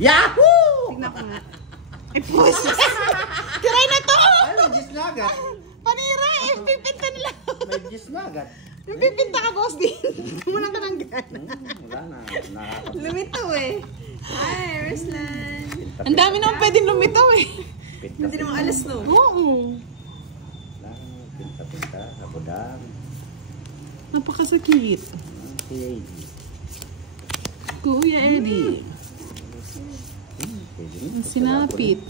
Yahoo! Tignan ko nga. Ay, puso. Kiray na to! Ano, gis na agad. Panira, eh. Pipinta nila. May gis na agad. Pipinta ka, boss din. Wala ka ng gana. Wala na. Lumitaw eh. Hi, Ruslan. Ang dami naman pwedeng lumitaw eh. Hindi naman alas, no? Oo. Pinta-pinta. Sabudang. Napakasakit. Okay. Kuya Eddie. Ang sinapit.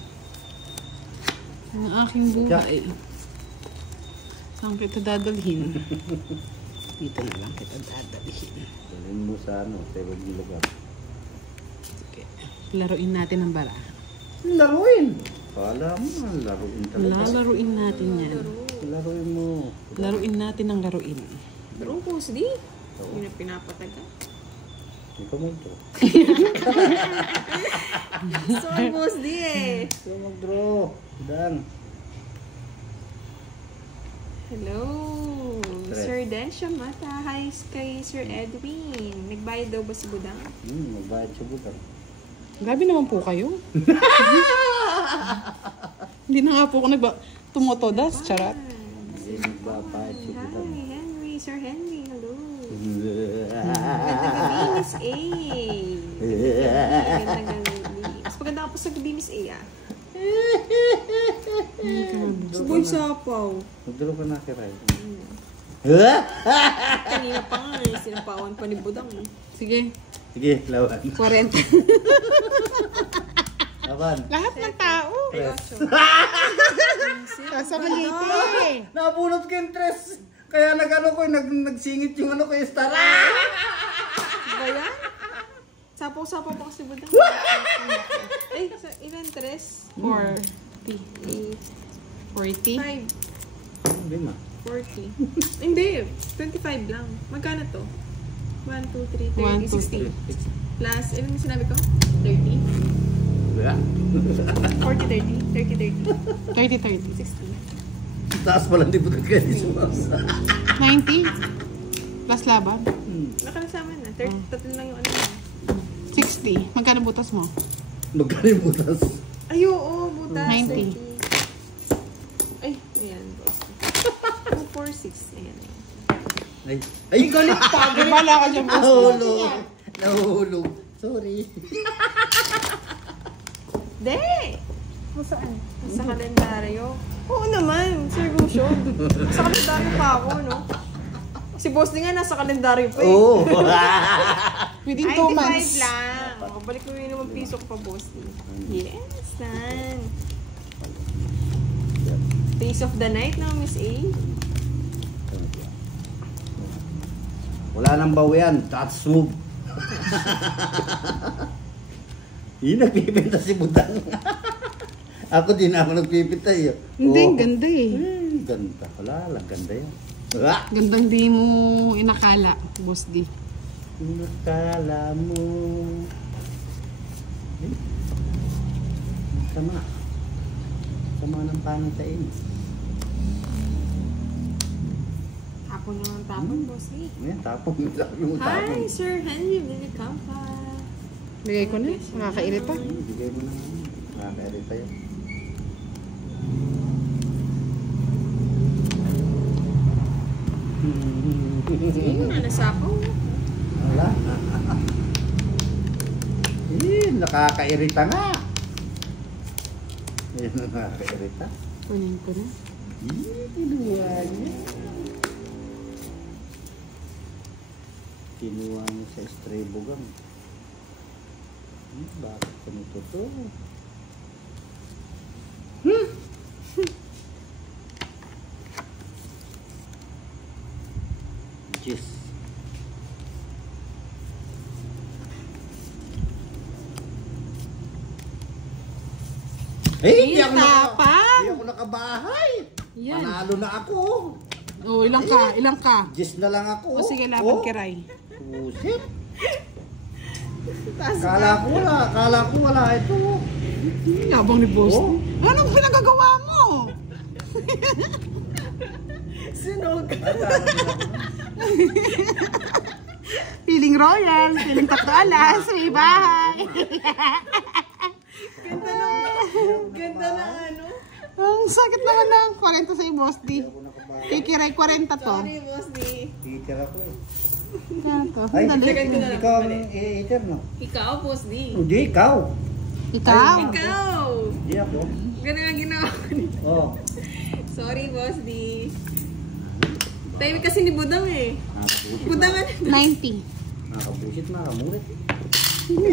Ang aking buhay. Saan kita dadalhin? Dito na lang kita dadalhin. Dalhin mo sa ano, tewag ng lugar. Okay. Laruin natin ang bara. Laruin! Kala mo, laruin talaga. Lalaruin natin yan. Laruin mo. Laruin natin ang laruin. Pero boss di. Hindi na pinapataga. Ikaw mo ito. Sorry, boss di eh. Ikaw mag-draw. Dan. Hello, Sir Densha Mata. Hi kay Sir Edwin. Nagbayad daw ba si Budang? Magbayad siya butang. Grabe naman po kayo. Hindi na nga po ako tumotodas. Charat. Hindi magbayad siya Hi, butang. Henry. Sir Henry, hello. Ganda gabi, Miss A. Ganda gabi. Mas maganda ka po sa gabi, Miss A, ah. Suboy sapaw. Magdalo ka na kay Rai. Kanina pa nga eh. Sinapawan pa ni Budang eh. Sige. Sige, lawan. 40. Laban. Lahat ng tao. Kasa maliti eh. Nabunot ko yung tres. Kaya nag-ano ko, nagsingit yung ano ko yung star. Ba yan? Sapaw-sapaw pa kasi Budang. Ay, ilan tres? 40. 40? 5. Hindi ma. 40. Hindi, 25 lang. Magkano to? 1, 2, 3, 30, 60. Plus, ano yung sinabi ko? 30? Wala. 40, 30. 30, 30. 30, 30. 60. Taas pala hindi butang kayo ni Sumasa. 90? Plus laban? Nakasama na. 30, tatlo lang yung ano mo. 60. Magkano butas mo? Magkano yung butas? Ay, oo, butas. 90. 30. Ay, ayan. 2, 4, 6. Ayan. Ay, galit pa! Bala ka dyan, boss. Nahulog. Nahulog. Sorry. De! Saan? Sa kalendaryo. Oo naman, Sir Lucio. Sa kalendaryo pa ako, no? Si Boss din nga nasa kalendaryo pa eh. Oo. Within 2 95 months. lang. Makabalik ko yun naman piso ko pa, Boss din. Yes, nan. Days of the night na, Miss A. Wala nang baw yan. That's move. Yung nagpipinta si Budang. Ako din ako nagpipinta yun. Hindi, ganda eh. Ganda. Wala lang, ganda yan. Gandang di mo inakala, boss di. Nakala mo. Sama. Sama ng pangitain. Tapon naman tapon, Boss A. Ayan, tapong. Yung tapong. Hi, Sir Henry Villacampa. Bigay ko na. Nakakairita. Bigay mo na. Nakakairita yan. Sige nga, nasapaw. Wala. Nakakairita nga. Ayan, nakakairita. Kunin ko na. Kinuha niya. Kinuha niya sa estrebugang. Bakit ganito to? Jeez. Hindi ako Tapang! Hindi ako nakabahay. Yan. Panalo na ako. Oh, ilang ka? Ilang ka? Jeez na lang ako. O sige, laban kiray. Pusit. Kala ko wala ito. Yabang ni boss. Oh. Anong pinagagawa mo? Sunog. Feeling royal, feeling tatalas, may bahay. Ganda ng ano. Ang sakit naman ng 40 sa'yo, Boss D. Kikiray 40 to. Sorry, Boss D. Teacher ako eh. Yan to. Ay, Dali. ikaw ang eater, no? Ikaw, Boss D. Hindi, ikaw. Ikaw. Ikaw! Hindi ako. Ganun ang ginawa ko nito. Oo. Sorry, Boss D. Tayo kasi ni Budang eh. Nakabusit. Budangan. 90. Nakabusit, nakamulit. Hindi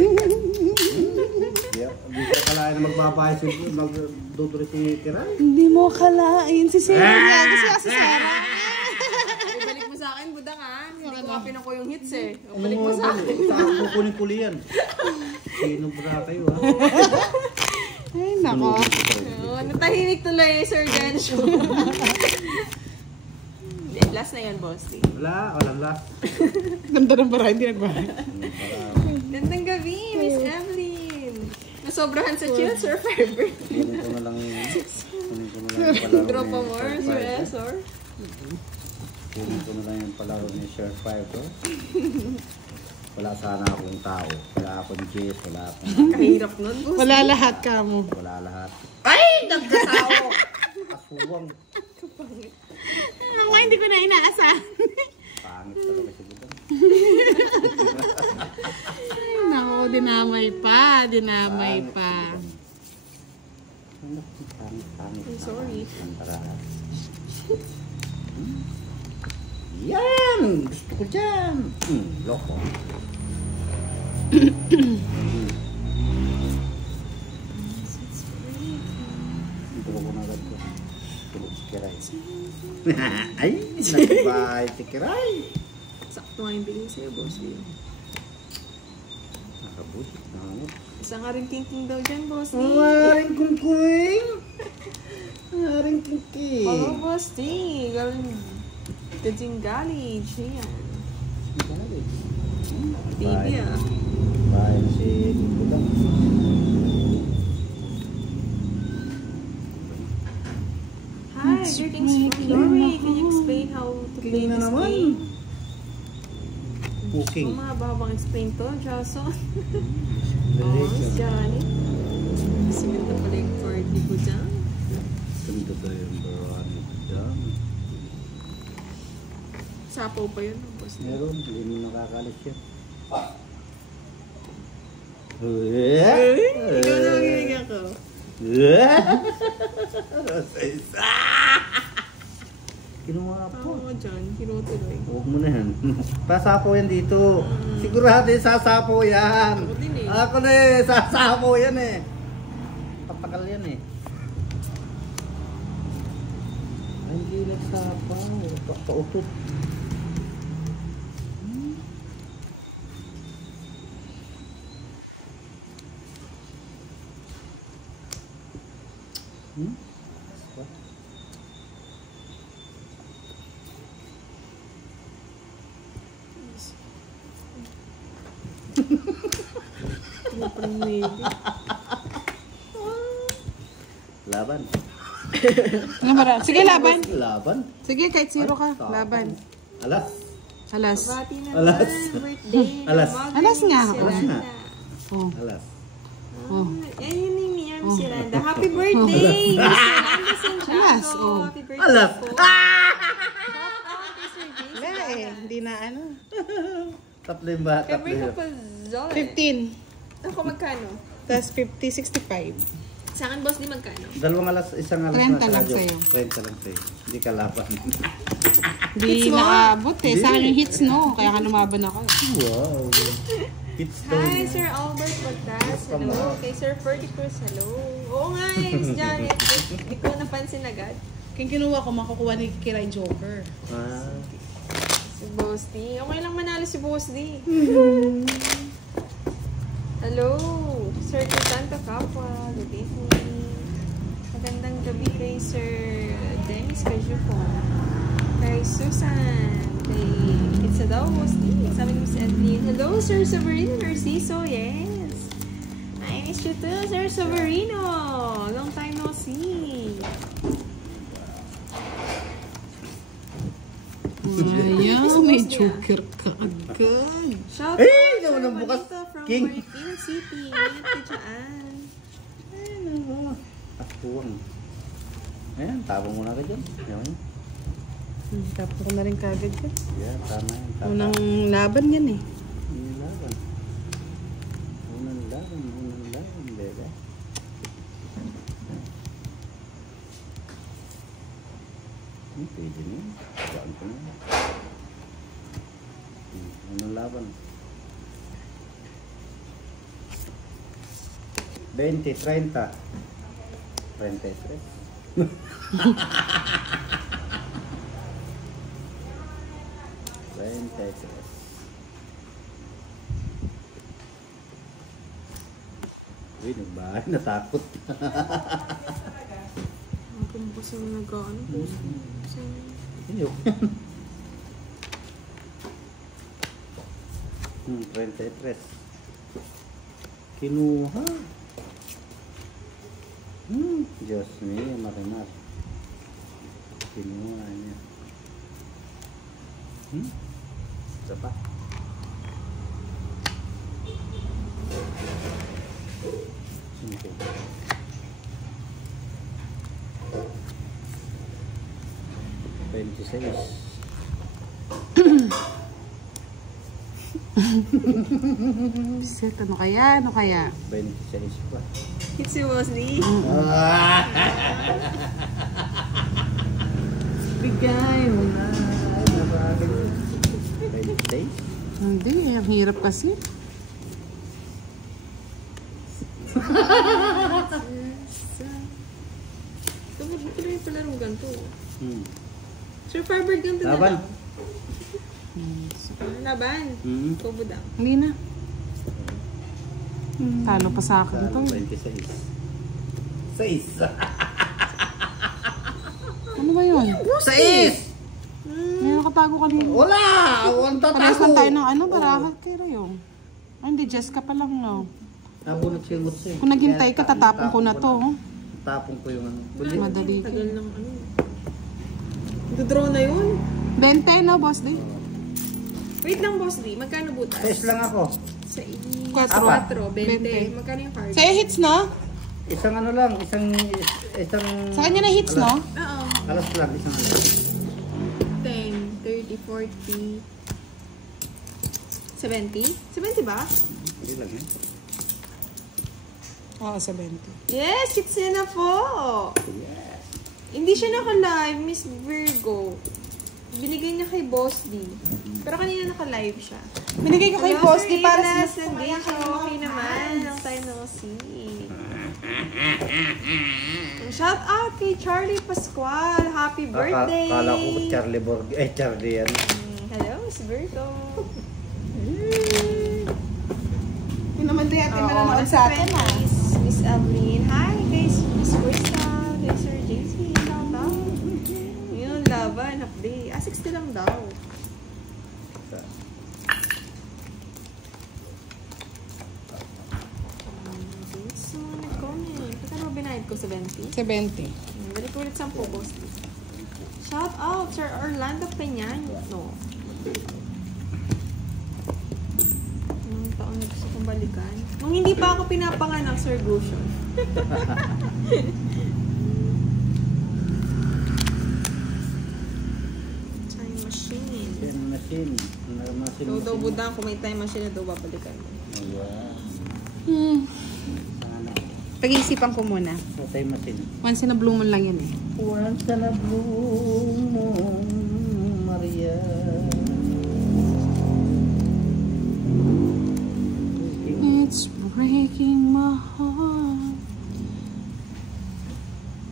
ko kalahin na magbabayad magduduri si Kiray. Hindi mo kalain si Sarah. Kasi si Sarah. Ibalik mo sa akin, Budang ah. Hindi ko kapin ako yung hits eh. Ibalik mo sa akin. Saan kukunin ko liyan? Sino ba kayo ha? Ay, nako. Oh, natahimik tuloy, Sir Gensho. Last na yan, Boss D. Walang last. Ganda ng bara, hindi nagbahay. Gandang gabi, Miss Evelyn. Nasobrahan sa chill, Sir Fiber. Kunin ko na lang yung palaro Drop ni a more, Sir Sir Five. Esor. Kunin ko na lang yung palaro ni Sir Five. Wala sana akong tao. Wala akong Jess. Wala akong... Kahirap nun, Boss. Wala lahat ka mo. Wala lahat. Ay! Nagkasao! Kasuwang. Ako hindi ko na inaasahan. Pangit talaga si Budang. Ay, nako, dinamay pa. Dinamay pa. Pangit. I'm sorry. Yan! Gusto ko dyan! Loko. Ito ko na agad ko. Tulog si Kiray. Ay! Nagbahay si Kiray! Sakto nga yung bilhin sa'yo, Boss D. Nakabuti. Nangangot. Isang aring-tingting daw dyan, Boss D. Maring kungkuing! Maring tingting! Hello, Boss D. Galing Kajingali. Yan. Baby ah. Bahay na si Budang. Hi, greetings from Norway. Can you explain how to play King na this naman. game? Cooking. Kung mahabang explain to, Jason. Very Oh, good. Johnny. Simil na pala yung party ko dyan. Ganda daw yung barani dyan. Sapaw pa yun, Boss D. Meron, hindi mo nakakalit yan. Ikaw na maginig ako. Kinuha po. Oo, John. Kinutuloy. Huwag mo na yan. Pasapo yan dito. Sigurado yung sasapo yan. Ako din eh. Ako na eh, sasapo yan eh. Patakal yan eh. Ay, hindi nagsapaw. Pautot. What? Laban. Ano bara? Sige, laban. Laban? Sige, kahit zero ka. Laban. Alas. Alas. Bati na Alas. birthday. Alas. Alas nga. Alas nga. Oh. Alas. Oh. Yan yun yung Mia Miss Yolanda. Happy birthday! Miss Yolanda Santiago. Alas, oh. Happy birthday Alas. po. Wala eh. Hindi na ano. Tatlo yung bata. Every couple dollar. 15. Ako magkano? Plus 50, 65. Sa akin, boss, di magkano? Dalawang alas, isang alas 30 na lang radyo. sa'yo. 30 lang sa'yo. Hindi ka laban. Hindi Hits mo? nakaabot eh. Sa akin yung hits no. Kaya ka lumaban ako. Wow. It's Hi, Sir Albert Bagdas. Hello. Kay Sir Ferdy Cruz. Hello. Oo nga, Miss Janet. Hindi ko napansin agad. Kung kinuha ko, makukuha ni Kiray Joker. Ah. Si Boss D. Okay lang manalo si Boss D. Hello. Sir Kitanto Kapwa. Good evening. Magandang gabi kay Sir Dennis Cajufo. Kay Susan. Kay It's a daw, Boss D. Sabi ni Miss Evelyn. Hello, Sir Severino Narciso. Yes. I miss you too, Sir Severino. Long time no see. Ayaw, may Joker ka agad. Shout Eh, out, naman Sir ang bukas, Juanito from King. Marikina City. Ingat ka dyan. puwang. Ayan, tapon mo na ka dyan. Yan. Tapos ko na rin kagad yan. Yan, tama yan. Tama. Unang laban yan eh. Unang laban. Unang laban, bebe. Pwede mo. Saan ko na. Unang laban. 20, 30. 33. Uy, nagbahay, natakot. Ang kumpos yung nag-ano. Ayok. 33. Kinuha. Diyos mio, marimar. Kinuha niya. Isa pa. Sino? 26. Set, ano kaya? Ano kaya? 26 pa. Hit si Wesley. Bigay mo na. 26? Hindi, ang hirap kasi. Tungkol mo pala yung palarong ganito. Hmm. Sir Firebird, ganito na Laban. lang. Laban. Kubo daw. Hindi na. Talo pa sa akin to. 26. 6. Ano ba yun? 6! May nakatago kanina. Wala! Ang Parehas lang tatago! tayo ng ano, barahat kay Rayong. Ay, hindi, Jessica pa lang, no? Ako nagsimot sa'yo. Kung naghintay ka, tatapon ko na to. Tapon ko yung ano. Madali ka. Tagal ng ano. Dodraw na yun. 20, no, boss D? Wait lang, Boss D. Magkano butas? 6 lang ako. Sa Apat. 4, 20. 20. Magkano yung card? Sa'yo hits, no? Isang ano lang, isang... Sa kanya na hits, no? Oo. Alas lang, isang alas. 10, 30, 40, 70? 70 ba? Hindi lang yun. Oo, sa 20. Yes, hits niya na po. Yes. Hindi siya naka-live, Miss Virgo. Binigay niya kay Boss D. Pero kanina naka-live siya. Binigay ko kay Hello, boss Sir D para Ilas sa... and Rachel. Okay naman. Long time no see. Shout out kay Charlie Pascual. Happy birthday. Kala ko Charlie Borg. Charlie yan. Hello, Miss Virgo. Yun naman din natin manonood sa atin, ha? Miss Evelyn. Hi, guys. Miss Crystal. Kay Sir JC. Shout out. Yun, laban. Update. 60 lang daw. So, nag-comment. Pagkano ba binayad ko? 70? 70. Balik ko ulit 10, boss. Shout out, Sir Orlando Peñan. No. Anong taon na gusto kong balikan? Nung hindi pa ako pinapanganak, Sir Gushon. Time machine. Yan machine. So, daw budang kung may time machine na daw babalikan mo. Sana. Pag-iisipan ko muna. Patay machine. Once in a blue moon lang yun eh. Once in a blue moon, Maria. It's breaking my heart.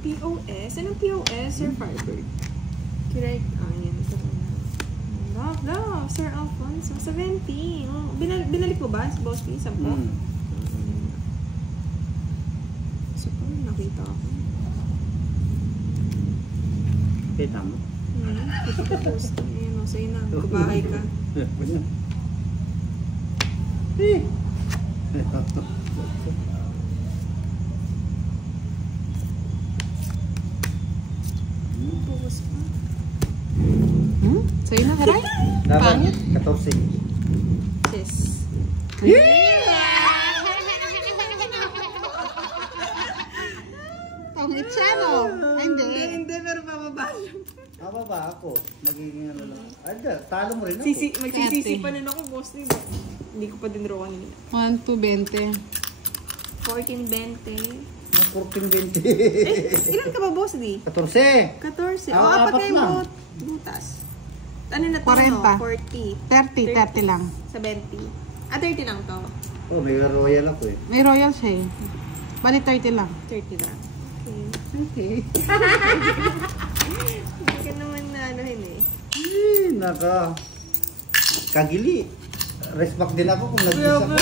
POS? Anong POS, Sir Firebird? Kiray, yan. Ito po na. Love, Sir Alfonso. 70. Oh, binalik mo ba, Boss P? 10? So, nakita ako. Kita mo? Kita ko post. Ayan o, sa'yo na. Kabahay ka. Post pa. Sa'yo na, Haray? Dapat, Pangit. 14. Sis. Pangit Channel. Ay, hindi. Hindi, pero bababa siya. Ba ako? Magiging ano lang. Talo mo rin ako. Magsisisi pa nun ako, boss. Hindi ko pa din raw kanina. 1, 2, 20. 14-20. Mga 14-20. Ilan ka ba, boss, di? 14. 14. Ah, apat apat kayong lang. butas. Ano na to, 40. no? 40. 30 lang. Sa 20. 30 lang to. Oh, may royal ako eh. May royal siya eh. Bali 30 lang. 30 lang. Okay. Okay. Hindi ka naman na anuhin eh. Naka. Kagili. Respect din ako kung nag-isa ko.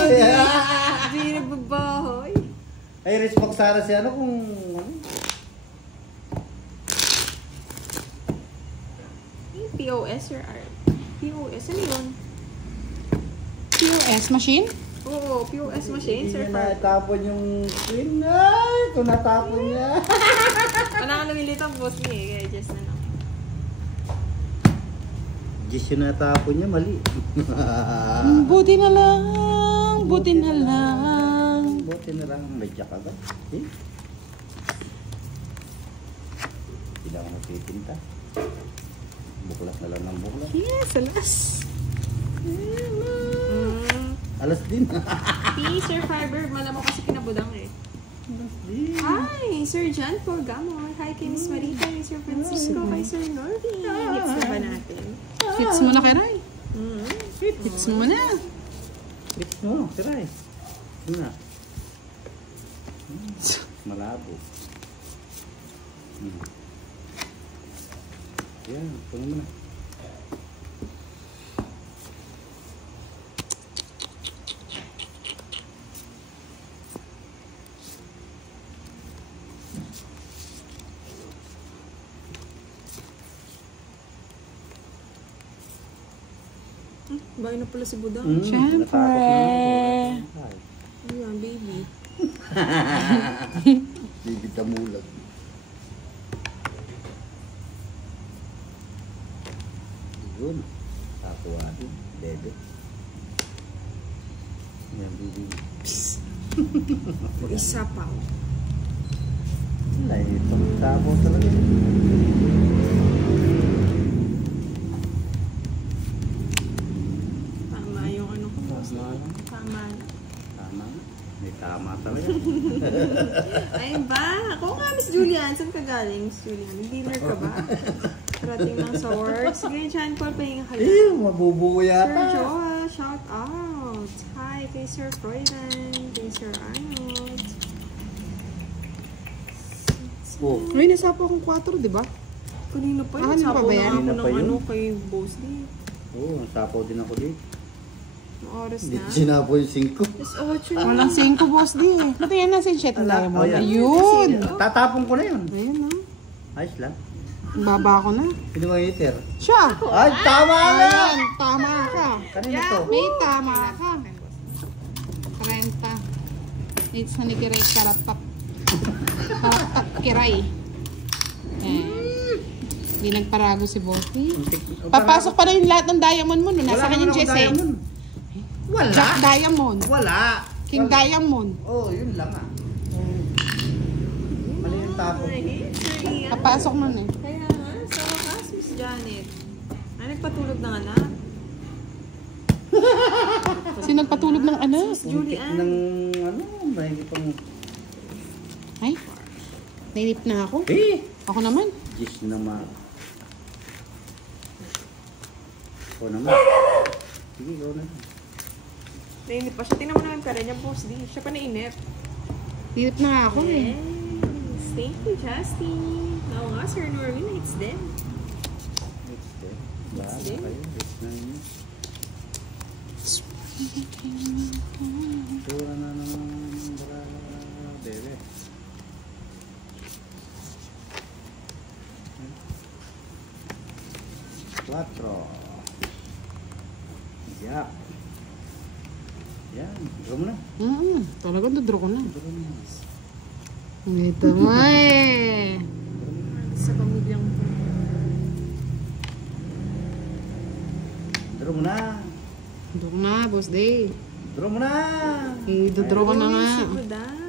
Hindi nagbabahoy. Ay, respect sana si ano kung ano. Yung POS or R? POS, ano yun? POS machine? Oo, POS machine, Hindi sir. niya natapon yung screen. Ay, kung natapon niya. Wala ka lumilito ang boss niya eh, kaya just na lang. Just yung natapon niya, mali. Buti na lang. Buti na lang. Buti na lang, may jack agad. Eh? Hindi na ako magtitinta. Buklas na lang ng buklas. Yes, alas. Alas din. P, Sir Fiber, malamang kasi kinabudang eh. Alas din. Hi, Sir John Porgamo. Hi kay Miss Marita, kay Sir Francisco, kay Sir Norby. Hits na ba natin? Fits mo na kay Ray. Mm. Fits mo na. Fix mo, tiray. Yun na. Malabo. Yan, puno mo na. Bahay na pala si Budang. Siyempre. Natakot na ako. Ayan, baby. Bibig na mulag. Yun. Takuwahin. Bebe. Yan, bibig. Isa pa. Wala, itong tapo talaga. Tama yung ano ko, boss. Tama lang. Tama. Tama. May tama talaga. Ay ba? Ako nga, Miss Julian. Saan ka galing, Miss Julian? Dealer ka ba? Parating lang sa work. Sige, John Paul, pahinga ka lang. Eh, mabubuo Sir yata. Joel, shout out. Hi kay Sir Freudan, kay Sir Arnold. Oh, May nasapo akong 4, di ba? Kanina pa Ah, yun. ano pa Sapo ba na yan? ako Kanina ng pa yun? ano kay Boss D. oh, nasapaw din ako dito. Ang oras Hindi na. ko sinapo yung 5. Alas 8 na. Walang 5, boss di. Ba't yan nasa 7 Ala, diamond? oh, yan. Ayun. Tatapon ko na yun. Ayun na. Ayos lang. Baba ko na. Sino mga hater? Siya. Ay, tama na! Ayan, tama ka. Kanina to. May tama ka. 30. It's na ni Kiray Karapak. Karapak Kiray. Hindi nagparago si Bossy. Papasok pa na yung lahat ng diamond mo. No? Nasa kanyang Jesse. Wala. Jack Diamond. Wala. King Diamond. Oh, yun lang ah. Mali yung tapon. Ay, Sir Ian. Papasok nun eh. Kaya nga, sa wakas, Miss Janet. Ay, nagpatulog ng anak. Sino nagpatulog ng anak? Untik Julian. ng ano, mahigit pang... Ay, nainip na ako. Eh! Ako naman. Diyos naman. Ikaw naman. Sige, ikaw na. Nainip pa siya. Tingnan mo naman pera niya, Boss D. Siya pa nainip. Nainip na ako eh. Yes. Thank you, Justin. Oo nga, Sir Norwin. It's dead. It's there. Bahala there. kayo. It's na yun. Tura na naman. Baka, bebe. Cuatro. Yeah. Yan. Ikaw mo na. Talagang dodro ko na. Ikaw mo na. Ito mo eh. Sa pamilyang ko. Draw mo na. Dodro ko na, boss day. Draw mo na. Dodro ko na nga. Si Budang.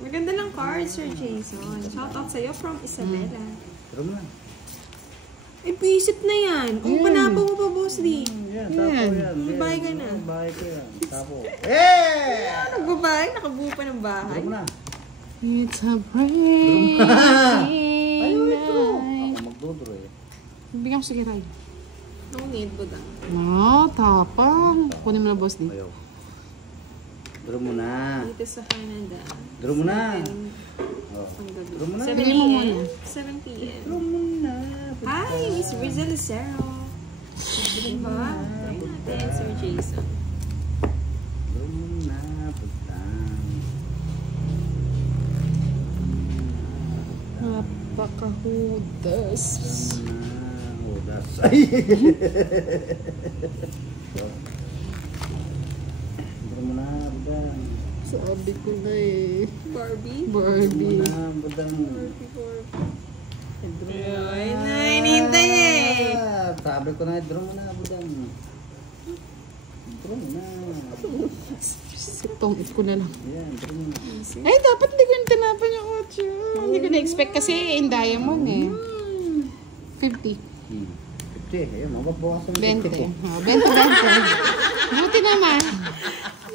Maganda lang card, Sir Jason. Shout out sa'yo from Isabela. Pero mo na. Ay, pisit na yan. Kung panapaw mo pa, Boss D. Yan, tapo yan. Babae ka na. Babae ko yan. Tapo. Eh! Nagbabae, nakabuo pa ng bahay. Pero mo na. It's a rainy Ito. night. Ako magdodro eh. Bigyan ko sige, Ray. No need, budang. No, tapang. Kunin mo na, Boss D. Ayaw. Draw mo na. Dito sa Canada. Draw mo na. Oh. Ang gabi. Draw mo na. 7 Bili mo p.m. muna. 7 p.m. Draw mo na. Hi, Miss Rizal Lucero. Diba? Try natin, Sir Jason. Draw mo na. Pagtang. Napakahudas. Hudas. Ay! Draw mo na. Budang. Sabi ko na eh. Barbie? Barbie. Draw mo na. Budang. Ay, nainintay eh. Sabi ko na, draw mo na. Budang. Draw mo na. Itong it ko na lang. Ayan, draw mo na. Ay, dapat hindi ko yung tinapan yung 8. Hindi ko na-expect kasi in diamond eh. 50. 50. Ayun, mababawasan mo 20. 50 ko. Oh, 20. Buti naman.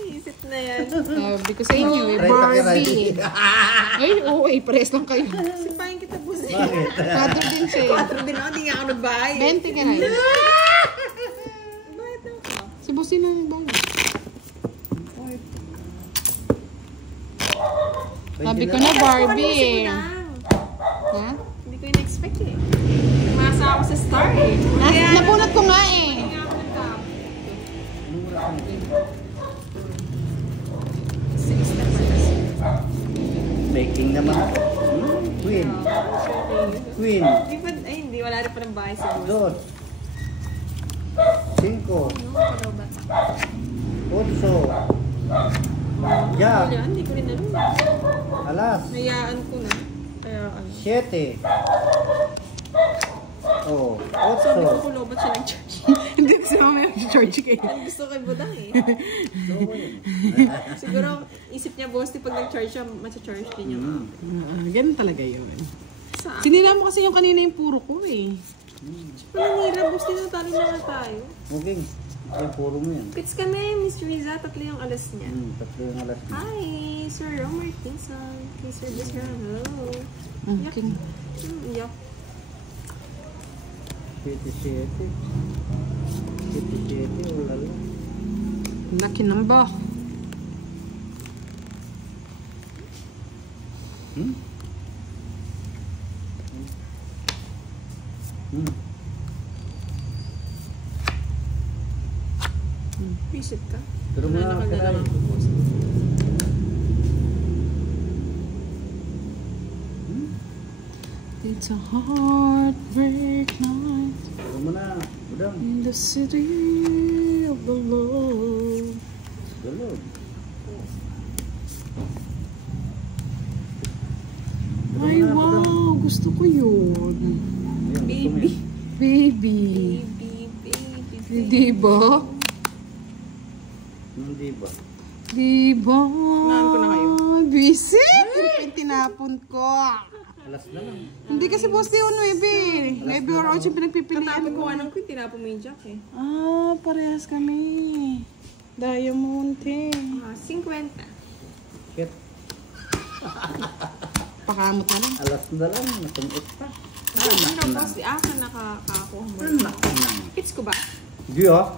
Isip na yan. Sabi ko sa inyo eh, 30 ka Barbie. Ay, oo, eh, pares lang kayo. Sipahin kita po siya. Bakit? Father din siya eh. 4 din ako, di nga ako nagbahay. 20 ka na eh. Bakit ako? Si Bossy na yung bago. Sabi ko na Barbie eh. Ha? Hindi ko yung expect eh. Masa ako sa star eh. Nabunot ko nga eh. Kaya ako nagkap. Mura ka na. 6 na pala. Baking naman. Queen. Queen. Di ba, ay hindi, wala rin pa ng bahay sa boss. Dos. 5. Ano, palobat. 8. Ya. Wala, hindi ko rin alam. Alas. Nayaan ko na. Kaya ano. 7. Oh. Sabi ko 8. pulobat siya ng church. Hindi kasi mamaya George kayo. Ang gusto kay Budang eh. Siguro, isip niya, boss, di pag nag-charge siya, matcha-charge din niya. Ganun talaga yun. Saan? Sinira mo kasi yung kanina yung puro ko eh. Pananira, boss, tinatali na nga tayo. Okay. Yan, puro mo yan. Pits kami, Miss Riza, tatlo yung alas niya. Tatlo yung alas. Hi, Sir Romer Pinsan. Kay Sir Jessica, hello. Okay. Yuck. 77. 77. Wala lang. Laki ng ba? Hmm? Hmm. Visit ka. Pero Wala mga nakagalaw kanay. ang boss. It's a heartbreak night Pero mo na. Budang. in the city of the Lord. Galog. Ay, wow! Gusto ko yun. Baby. Baby. Baby. Diba? Hindi ba? Diba? Naan ko na kayo. Busy? Yung tinapon ko. Alas na lang. Hindi kasi boss di 9. 9 or 8 yung pinagpipilian Tatapon ko ko. anong ko, tinapon mo yung jack eh. Ah, parehas kami. Diamond eh. 50. Shit. Pakamot na lang. Alas na lang. Natungit pa. Ano boss? Nakakakuha mo. Anak na. Hits ko ba? Hindi ah.